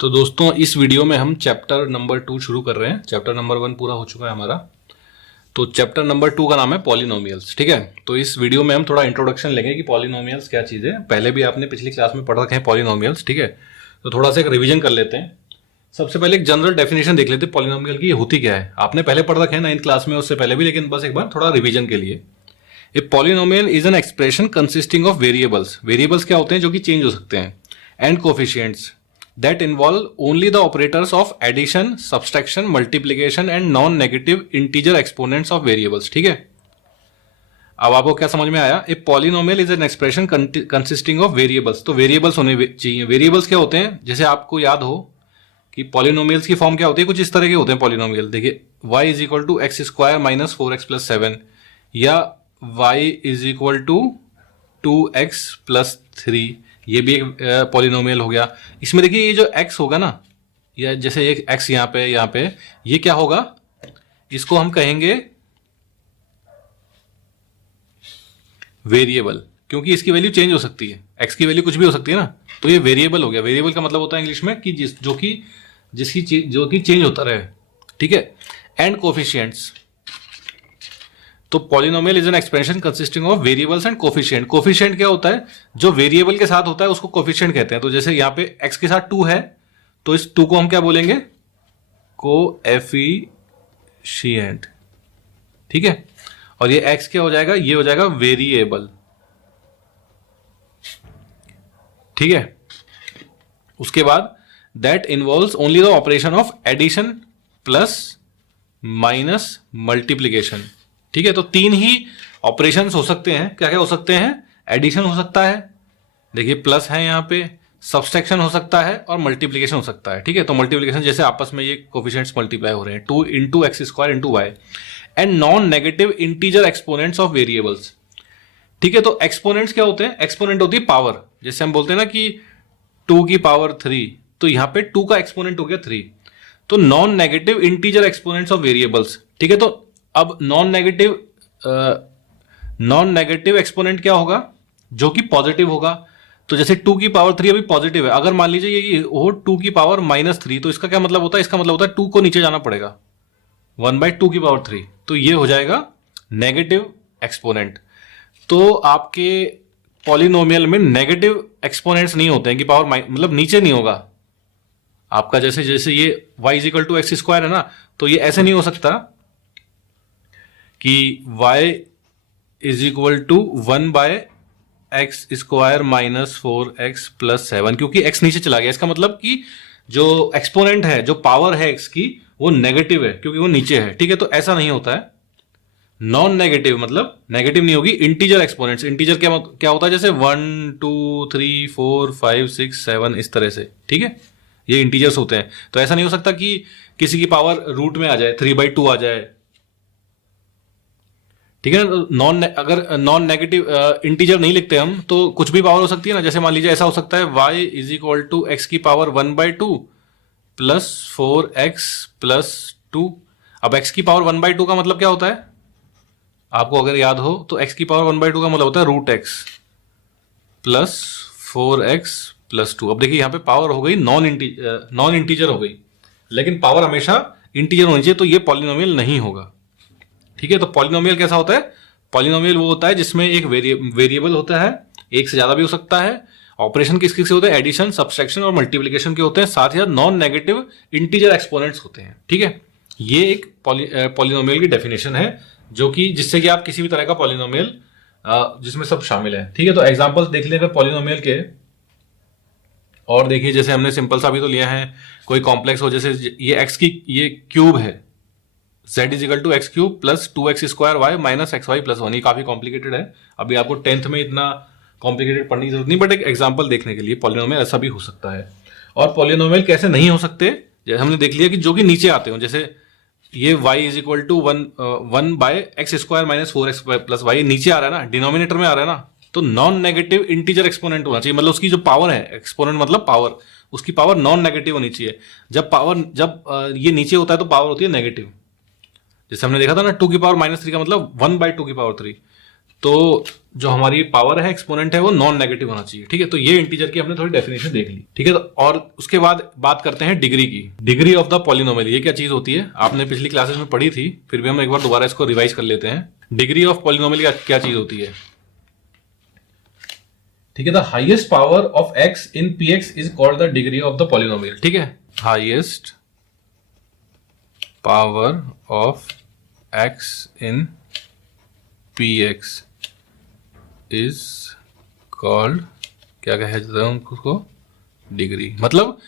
तो दोस्तों इस वीडियो में हम चैप्टर नंबर 2 शुरू कर रहे हैं। चैप्टर नंबर 1 पूरा हो चुका है हमारा। तो चैप्टर नंबर 2 का नाम है पॉलिनोमियल्स। ठीक है, तो इस वीडियो में हम थोड़ा इंट्रोडक्शन लेंगे कि पॉलिनोमियल्स क्या चीज़ है। पहले भी आपने पिछली क्लास में पढ़ रखे हैं पॉलिनोमियल्स। ठीक है, तो थोड़ा सा एक रिविजन कर लेते हैं। सबसे पहले एक जनरल डेफिनेशन देख लेते हैं पॉलिनोमियल की, ये होती क्या है। आपने पहले पढ़ रखे हैं 9th क्लास में, उससे पहले भी, लेकिन बस एक बार थोड़ा रिविजन के लिए। A polynomial is an expression consisting of variables. Variables क्या होते हैं? जो कि चेंज हो सकते हैं। And coefficients that involve only the operators of addition, subtraction, multiplication and non-negative integer exponents of variables। ठीक है, अब आपको क्या समझ में आया? A polynomial is an expression consisting of variables. तो वेरिएबल्स होने चाहिए। वेरिएबल्स क्या होते हैं? जैसे आपको याद हो कि पॉलिनोमियल्स की फॉर्म क्या होती है, कुछ इस तरह के होते हैं पॉलिनोमियल। देखिए, y is equal to x square minus 4x plus 7, या y is equal to 2x plus 3, ये भी एक पॉलिनोमियल हो गया। इसमें देखिए ये जो x होगा ना, या जैसे एक x यहाँ पे ये क्या होगा? इसको हम कहेंगे वेरिएबल, क्योंकि इसकी वैल्यू चेंज हो सकती है। x की वैल्यू कुछ भी हो सकती है ना, तो ये वेरिएबल हो गया। वेरिएबल का मतलब होता है इंग्लिश में कि जो कि चेंज होता रहे। ठीक है, एंड कोफिशिएंट्स। तो polynomial is an expression consisting of variables and coefficient. Coefficient क्या होता है? जो वेरिएबल के साथ होता है उसको कोफिशिएंट कहते हैं। तो जैसे यहाँ पे x के साथ 2 है, तो इस 2 को हम क्या बोलेंगे? कोएफिशिएंट। ठीक है, और ये x क्या हो जाएगा? ये हो जाएगा वेरिएबल। ठीक है, उसके बाद that involves only the operation of addition plus minus multiplication. ठीक है, तो 3 ही ऑपरेशंस हो सकते हैं। क्या क्या हो सकते हैं? एडिशन हो सकता है, देखिए प्लस है यहाँ पे, सब्सट्रैक्शन हो सकता है, और मल्टीप्लिकेशन हो सकता है। ठीक है, तो मल्टीप्लिकेशन जैसे आपस में ये कोफिशिएंट्स मल्टीप्लाई हो रहे हैं, 2 into x square into y. And non negative integer exponents of variables. ठीक है, तो एक्सपोनेंट्स क्या होते हैं? एक्सपोनेंट होती है पावर। जैसे हम बोलते हैं ना कि 2 की पावर 3, तो यहाँ पे 2 का एक्सपोनेंट हो गया 3। तो non negative integer exponents of variables. ठीक है, तो अब नॉन नेगेटिव एक्सपोनेंट क्या होगा? जो कि पॉजिटिव होगा। तो जैसे 2 की पावर 3 अभी पॉजिटिव है, अगर मान लीजिए ये हो 2 की पावर -3, तो इसका क्या मतलब होता है? इसका मतलब होता है 2 को नीचे जाना पड़ेगा, 1/2 की पावर 3, तो ये हो जाएगा नेगेटिव एक्सपोनेंट। तो आपके पॉलिनोमियल में नेगेटिव एक्सपोनेंट्स नहीं होते हैं कि पावर मतलब नीचे नहीं होगा आपका। जैसे जैसे ये y is equal to x square है ना, तो ये ऐसे नहीं हो सकता कि y is equal to 1/x square minus 4x plus 7, क्योंकि x नीचे चला गया। इसका मतलब कि जो एक्सपोनेंट है, जो पावर है x की, वो नेगेटिव है क्योंकि वो नीचे है। ठीक है, तो ऐसा नहीं होता है। नॉन नेगेटिव मतलब नेगेटिव नहीं होगी। इंटीजर एक्सपोनेंट्स, इंटीजर क्या होता है? जैसे 1 2 3 4 5 6 7 इस तरह से। ठीक है, ये इंटीजर्स होते हैं। तो ऐसा नहीं हो सकता कि किसी की पावर रूट में आ जाए, 3/2 आ जाए। ठीक है, अगर नॉन नेगेटिव इंटीजर नहीं लिखते हम, तो कुछ भी पावर हो सकती है ना। जैसे मान लीजिए ऐसा हो सकता है y is equal to x की पावर 1/2 प्लस 4x प्लस 2। अब x की पावर 1/2 का मतलब क्या होता है? आपको अगर याद हो तो x की पावर 1/2 का मतलब होता है √x प्लस 4x प्लस 2। अब देखिए यहाँ पे पावर हो गई नॉन इंटीजर हो गई, लेकिन पावर हमेशा इंटीजर होनी चाहिए, तो ये पॉलिनोमियल नहीं होगा। ठीक है, तो पॉलिनोमियल कैसा होता है? पॉलिनोमियल वो होता है जिसमें एक वेरिएबल होता है, एक से ज्यादा भी हो सकता है। ऑपरेशन किस किस से होते हैं? एडिशन, सब्सट्रैक्शन और मल्टीप्लिकेशन के होते हैं। साथ ही नॉन नेगेटिव इंटीजर एक्सपोनेंट्स होते हैं। ठीक है, ये एक पॉलिनोमियल की डेफिनेशन है, जो कि जिससे कि आप किसी भी तरह का पॉलिनोमियल जिसमें सब शामिल है। ठीक है, तो एग्जाम्पल्स देख लेंगे पॉलिनोमियल के। और देखिए, जैसे हमने सिंपल सा भी तो लिया है, कोई कॉम्प्लेक्स हो, जैसे ये x की ये क्यूब है, z is equal to x cube plus 2x square y minus x y plus 1। ये काफी कॉम्प्लिकेटेड है, अभी आपको 10th में इतना कॉम्प्लिकेटेड पढ़ने की जरूरत नहीं, बट एक एग्जांपल देखने के लिए पॉलिनोमियल ऐसा भी हो सकता है। और पॉलिनोमियल कैसे नहीं हो सकते, जैसे हमने देख लिया कि जो कि नीचे आते हो, जैसे ये y is equal to 1/x square minus 4x plus y, नीचे आ रहा है ना, डिनोमिनेटर में आ रहा है ना, तो नॉन नेगेटिव इंटीजर एक्सपोनेंट होना चाहिए। मतलब उसकी जो पावर है, एक्सपोनेंट मतलब पावर, उसकी पावर नॉन नेगेटिव होनी चाहिए। जब ये नीचे होता है तो पावर होती है नेगेटिव। जैसे हमने देखा था ना, 2 की पावर -3 का मतलब 1/2 की पावर 3। तो जो हमारी पावर है, एक्सपोनेंट है, वो नॉन नेगेटिव होना चाहिए। ठीक है, तो ये इंटीजर की हमने थोड़ी डेफिनेशन देख ली। ठीक है, तो और उसके बाद बात करते हैं डिग्री की। डिग्री ऑफ द पॉलिनोमियल, ये क्या चीज होती है? आपने पिछली क्लासेस में पढ़ी थी, फिर भी हम एक बार दोबारा इसको रिवाइज कर लेते हैं। डिग्री ऑफ पॉलिनोमियल क्या चीज होती है? ठीक है, the highest power of x in P x is called the degree of the polynomial. ठीक है, highest power of x in P x is called, क्या कहा जाता है उसको? डिग्री। मतलब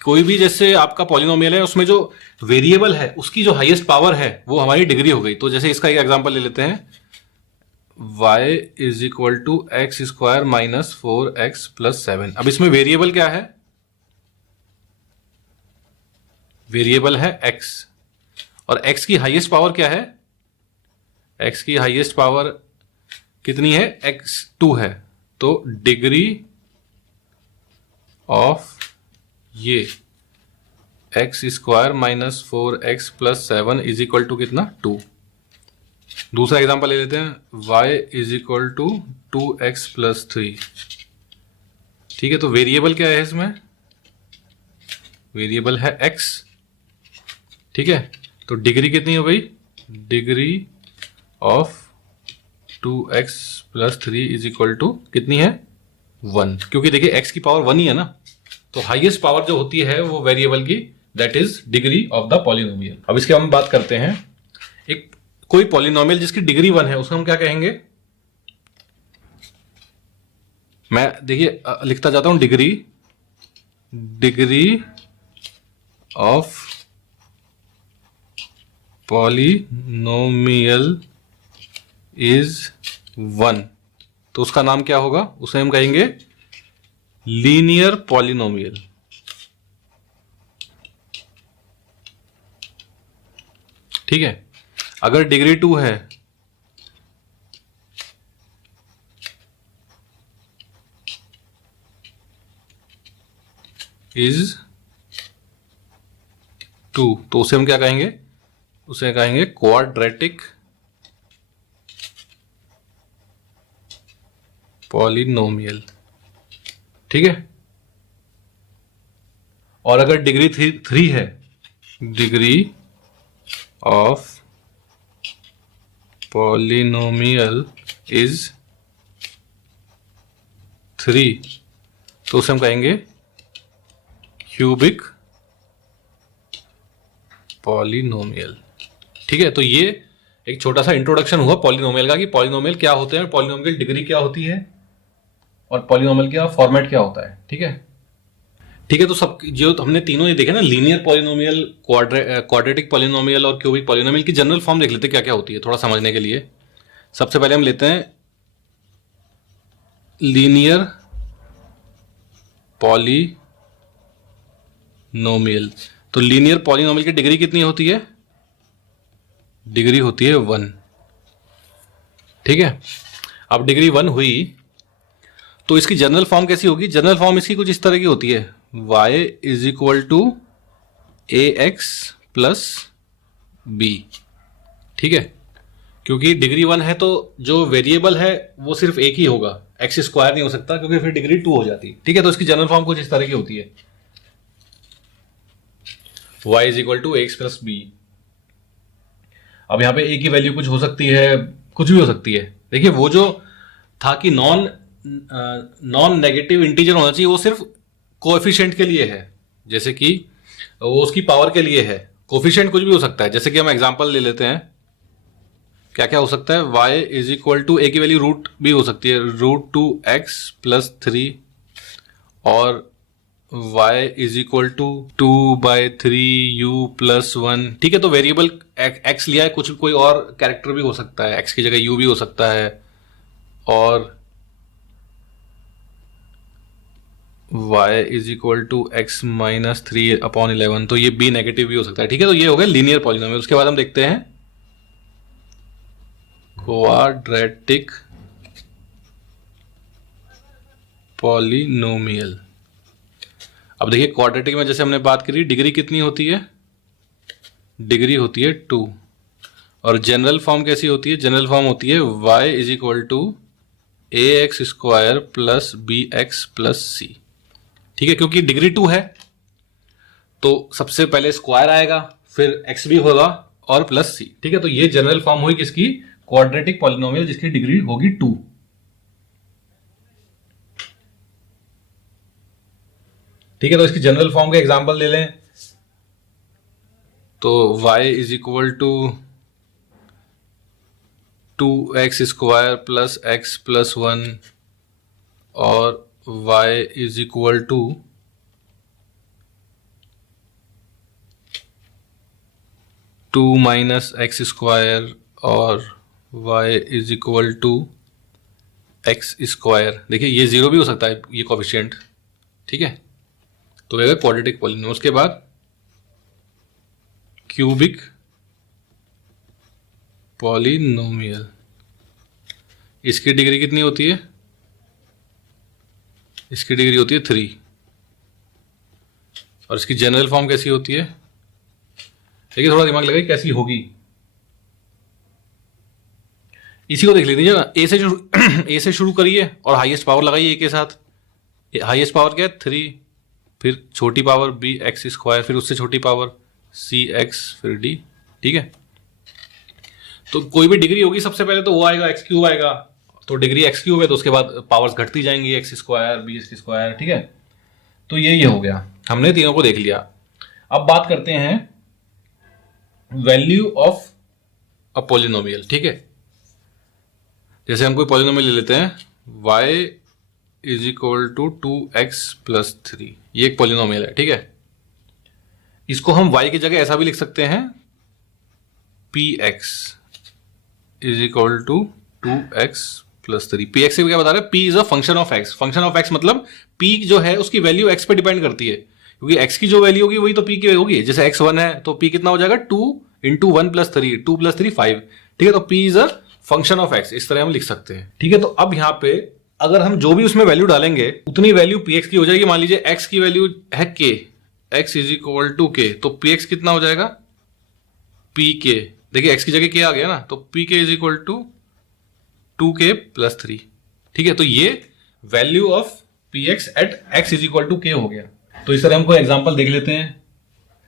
कोई भी जैसे आपका पॉलिनोमियल है, उसमें जो वेरिएबल है उसकी जो हाईएस्ट पावर है वो हमारी डिग्री हो गई। तो जैसे इसका एक एग्जांपल ले लेते हैं, y is equal to x square minus 4x plus 7। अब इसमें वेरिएबल क्या है? वेरिएबल है x, और x की हाईएस्ट पावर क्या है? x की हाईएस्ट पावर कितनी है? x2 है। तो डिग्री ऑफ ये x square minus 4x plus 7 is equal to कितना? 2। दूसरा एग्जांपल ले लेते हैं, y is equal to 2x plus 3। ठीक है, तो वेरिएबल क्या है इसमें? वेरिएबल है x। ठीक है, तो डिग्री कितनी हो गई? Degree of 2x plus 3 is equal to कितनी है? 1। क्योंकि देखिए x की पावर 1 ही है ना, तो हाईएस्ट पावर जो होती है वो वेरिएबल की, that is degree of the polynomial. अब इसके हम बात करते हैं, एक कोई पॉलिनोमियल जिसकी डिग्री 1 है उसको हम क्या कहेंगे? मैं देखिए लिखता जाता हूं, डिग्री ऑफ पॉलिनोमियल इज 1, तो उसका नाम क्या होगा? उसे हम कहेंगे लीनियर पॉलिनोमियल। ठीक है, अगर डिग्री 2 है इज 2, तो उसे हम क्या कहेंगे? उसे कहेंगे क्वाड्रेटिक पॉलिनोमियल। ठीक है, और अगर डिग्री 3 है, डिग्री ऑफ पॉलिनोमियल इज 3, तो उसे हम कहेंगे क्यूबिक पॉलिनोमियल। ठीक है, तो ये एक छोटा सा इंट्रोडक्शन हुआ पॉलिनोमियल का, कि पॉलिनोमियल क्या होते हैं, पॉलिनोमियल डिग्री क्या होती है, और पॉलिनोमियल का फॉर्मेट क्या होता है। ठीक है, ठीक है, तो सब जो हमने तीनों ये देखे ना, लीनियर पॉलिनोमियल, क्वाड्रेटिक पॉलिनोमियल और क्यूबिक पॉलिनोमियल की जनरल फॉर्म देख लेते हैं क्या क्या होती है थोड़ा समझने के लिए। सबसे पहले हम लेते हैं लीनियर पॉलिनोमियल। तो लीनियर पॉलिनोमियल की डिग्री कितनी होती है? डिग्री होती है 1। ठीक है, अब डिग्री 1 हुई तो इसकी जनरल फॉर्म कैसी होगी? जनरल फॉर्म इसकी कुछ इस तरह की होती है, y is equal to ax plus b। ठीक है, क्योंकि डिग्री 1 है तो जो वेरिएबल है वो सिर्फ एक ही होगा, एक्स स्क्वायर नहीं हो सकता, क्योंकि फिर डिग्री 2 हो जाती है। ठीक है, तो इसकी जनरल फॉर्म कुछ इस तरह की होती है, y is equal to x plus b. अब यहां पे a की वैल्यू कुछ हो सकती है, कुछ भी हो सकती है। देखिए, वो जो था कि नॉन नेगेटिव इंटीजर होना चाहिए, वो सिर्फ कोएफिशिएंट के लिए है, जैसे कि वो उसकी पावर के लिए है। कोएफिशिएंट कुछ भी हो सकता है, जैसे कि हम एग्जांपल ले लेते हैं, क्या क्या हो सकता है? y is equal to, a की वैल्यू रूट भी हो सकती है, √2x प्लस 3, और y is equal to 2/3u plus 1। ठीक है, तो वेरिएबल x लिया है, कुछ कोई और कैरेक्टर भी हो सकता है, x की जगह u भी हो सकता है, और y is equal to x minus 3/11, तो ये b नेगेटिव भी हो सकता है। ठीक है, तो ये हो गया लीनियर पॉलिनोमियल। उसके बाद हम देखते हैं क्वाड्रेटिक पॉलिनोमियल। अब देखिए, क्वाड्रेटिक में जैसे हमने बात करी, डिग्री कितनी होती है? डिग्री होती है 2, और जनरल फॉर्म कैसी होती है? जनरल फॉर्म होती है y is equal to a x square plus b x plus c. ठीक है, क्योंकि डिग्री 2 है तो सबसे पहले स्क्वायर आएगा, फिर x भी होगा और प्लस सी। ठीक है, तो ये जनरल फॉर्म हुई किसकी? क्वाड्रेटिक पॉलिनोमियल जिसकी डिग्री होगी 2। ठीक है, तो इसकी जनरल फॉर्म का एग्जांपल ले लें तो y is equal to 2x square plus x plus 1 और y is equal to 2 minus x square और y is equal to x square. देखिए ये जीरो भी हो सकता है, ये कोफिशिएंट। ठीक है, तो ये क्वाड्रेटिक पॉलिनोमियल। उसके बाद क्यूबिक पॉलिनोमियल, इसकी डिग्री कितनी होती है? इसकी डिग्री होती है 3। और इसकी जनरल फॉर्म कैसी होती है? देखिए थोड़ा दिमाग लगाइए कैसी होगी। इसी को देख लीजिए ना, ए से शुरू करिए और हाईएस्ट पावर लगाइए ए के साथ। हाईएस्ट पावर क्या है? 3, फिर छोटी पावर बी एक्स स्क्वायर, फिर उससे छोटी पावर सी एक्स, फिर डी। ठीक है, तो कोई भी डिग्री होगी सबसे पहले तो वो आएगा, एक्स क्यूब आएगा। तो डिग्री एक्स क्यूब है तो उसके बाद पावर्स घटती जाएंगी, x square b x square. ठीक है, तो ये हो गया, हमने तीनों को देख लिया। अब बात करते हैं वैल्यू ऑफ अ पॉलिनोमियल। ठीक है, जैसे हम कोई पॉलिनोमियल ले लेते हैं y is equal to 2x plus 3, ये एक पॉलिनोमियल है। ठीक है, इसको हम y की जगह ऐसा भी लिख सकते हैं px is equal to 2x plus 3। px से क्या बता रहे हैं? p is a function of x। Function of x मतलब p जो है उसकी वैल्यू x पे डिपेंड करती है, क्योंकि x की जो वैल्यू होगी वही तो p की होगी। जैसे x 1 है तो p कितना हो जाएगा? 2 इंटू 1 प्लस 3, 2 प्लस 3 5। ठीक है, तो p is a function of x, इस तरह हम लिख सकते हैं। ठीक है, तो अब यहां पे अगर हम जो भी उसमें वैल्यू डालेंगे उतनी वैल्यू px की हो जाएगी। मान लीजिए x की वैल्यू है k, x is equal to k, तो px कितना हो जाएगा? pk। देखिए x की जगह k आ गया ना, तो pk is equal to 2k plus 3। ठीक है, तो ये value of px at x is equal to k हो गया। तो इस तरह हम कोई एग्जांपल देख लेते हैं,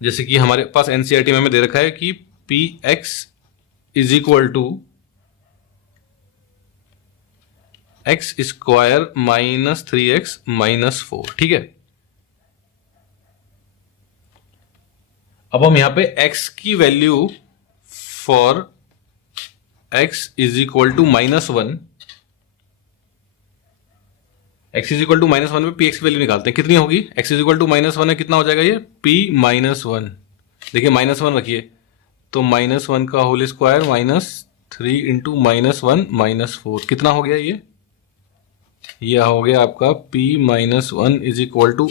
जैसे कि हमारे पास एनसीईआरटी में दे रखा है कि px is equal to x square minus 3x minus 4। ठीक है, अब हम यहां पे x की value for x is equal to -1, x is equal to -1 पे px की वैल्यू निकालते हैं। कितनी होगी? x इज इक्वल टू -1 है, कितना हो जाएगा ये? p -1। देखिए -1 रखिए तो -1 का होल स्क्वायर -3 इंटू -1 -4, कितना हो गया ये? यह हो गया आपका p -1 इज इक्वल टू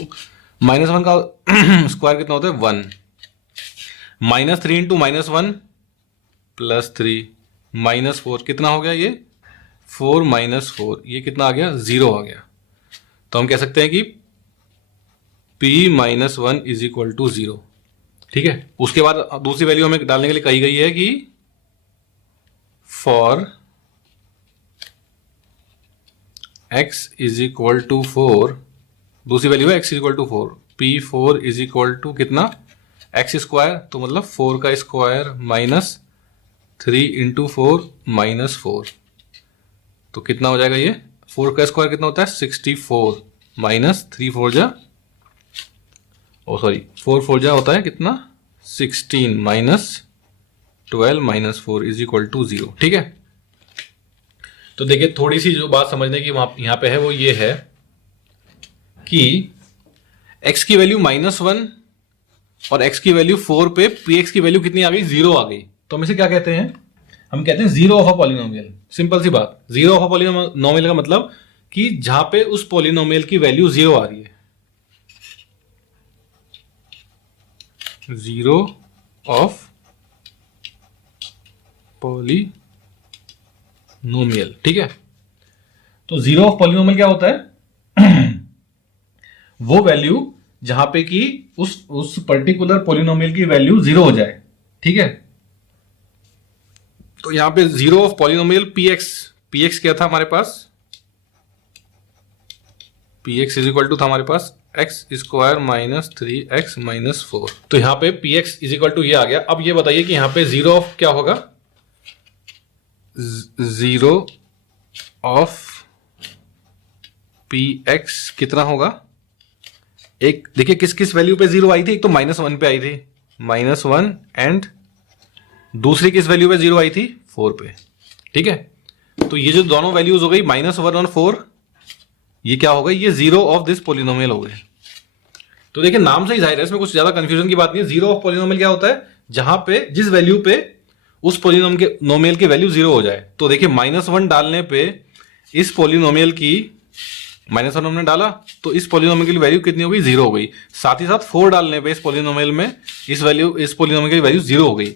-1 का स्क्वायर कितना होता है? 1 -3 इंटू -1 प्लस 3 -4, कितना हो गया ये? 4 -4, ये कितना आ गया? 0 आ गया। तो हम कह सकते हैं कि p -1 इज इक्वल टू 0। ठीक है, उसके बाद दूसरी वैल्यू हमें डालने के लिए कही गई है कि for x is equal to 4, दूसरी वैल्यू है x is equal to 4, p4 is equal to कितना? x स्क्वायर, तो मतलब 4 का स्क्वायर माइनस 3 इंटू 4 -4, तो कितना हो जाएगा ये? 4 का स्क्वायर कितना होता है? 64 माइनस 3 4 जा, ओ सॉरी 4 4 जा होता है कितना? 16 minus 12 minus 4 is equal to 0। ठीक है, तो देखिए थोड़ी सी जो बात समझने की यहां पे है वो ये है कि x की वैल्यू -1 और x की वैल्यू 4 पे px की वैल्यू कितनी आ गई? 0 आ गई। तो हम इसे क्या कहते हैं? हम कहते हैं zero of a polynomial. Simple सी बात, जीरो ऑफ अ पॉलिनोमियल का मतलब कि जहां पे उस पॉलिनोमियल की वैल्यू 0 आ रही है। Zero of polynomial. ठीक है, तो जीरो ऑफ पॉलिनोमियल क्या होता है? वो वैल्यू जहां पे कि उस पर्टिकुलर पॉलिनोमियल की वैल्यू 0 हो जाए। ठीक है, तो यहां पे zero of polynomial p x क्या था हमारे पास, p x is equal to था हमारे पास x square minus 3x minus 4। तो यहां पे p x is equal to ये आ गया। अब ये बताइए कि यहां पे जीरो ऑफ क्या होगा, जीरो ऑफ पी एक्स कितना होगा, एक देखिए किस किस वैल्यू पे जीरो आई थी, एक तो -1 पे आई थी -1, एंड दूसरी किस वैल्यू पे जीरो आई थी 4 पे। ठीक है, तो ये जो दोनों वैल्यूज हो गई -1 और 4, ये क्या हो गई, ये जीरो ऑफ दिस पोलिनोमियल हो गए। तो देखिए नाम से ही जाहिर है, इसमें कुछ ज्यादा कंफ्यूजन की बात नहीं है। जीरो ऑफ पोलिनोमियल क्या होता है, जहां पे जिस वैल्यू पे उस पोलिनोमियल की वैल्यू जीरो हो जाए। तो देखिए -1 डालने पे इस पोलिनोमियल की, -1 हमने डाला तो इस पोलिनोमियल की वैल्यू कितनी हो गई, जीरो हो गई। साथ ही साथ 4 डालने पे इस पोलिनोमियल में इस पोलिनोमियल की वैल्यू जीरो हो गई।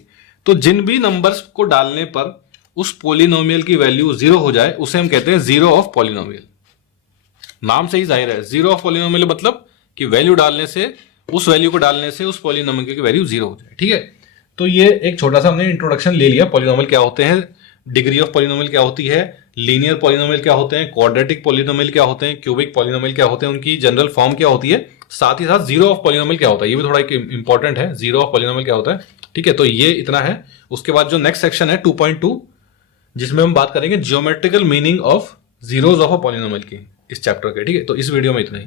तो जिन भी नंबर्स को डालने पर उस पोलिनोमियल की वैल्यू जीरो हो जाए उसे हम कहते हैं जीरो ऑफ पोलिनोमियल। नाम से ही जाहिर है, जीरो ऑफ पोलिनोमियल मतलब कि वैल्यू डालने से, उस वैल्यू को डालने से उस पोलिनोमियल की वैल्यू जीरो हो जाए। ठीक है, तो ये एक छोटा सा हमने इंट्रोडक्शन ले लिया, पोलिनोमियल क्या होते हैं, डिग्री ऑफ पोलिनोमियल क्या होती है, लीनियर पोलिनोमियल क्या होते हैं, क्वाड्रेटिक पोलिनोमियल क्या होते हैं, क्यूबिक पोलिनोमियल क्या होते हैं, उनकी जनरल फॉर्म क्या होती है, साथ ही साथ जीरो ऑफ पोलिनोमियल क्या होता है, ये भी थोड़ा एक इंपॉर्टेंट है, जीरो ऑफ पोलिनोमियल क्या होता है। ठीक है, तो ये इतना है। उसके बाद जो नेक्स्ट सेक्शन है 2.2, जिसमें हम बात करेंगे geometrical meaning of zeros of a polynomial की, इस चैप्टर के। ठीक है, तो इस वीडियो में इतना ही।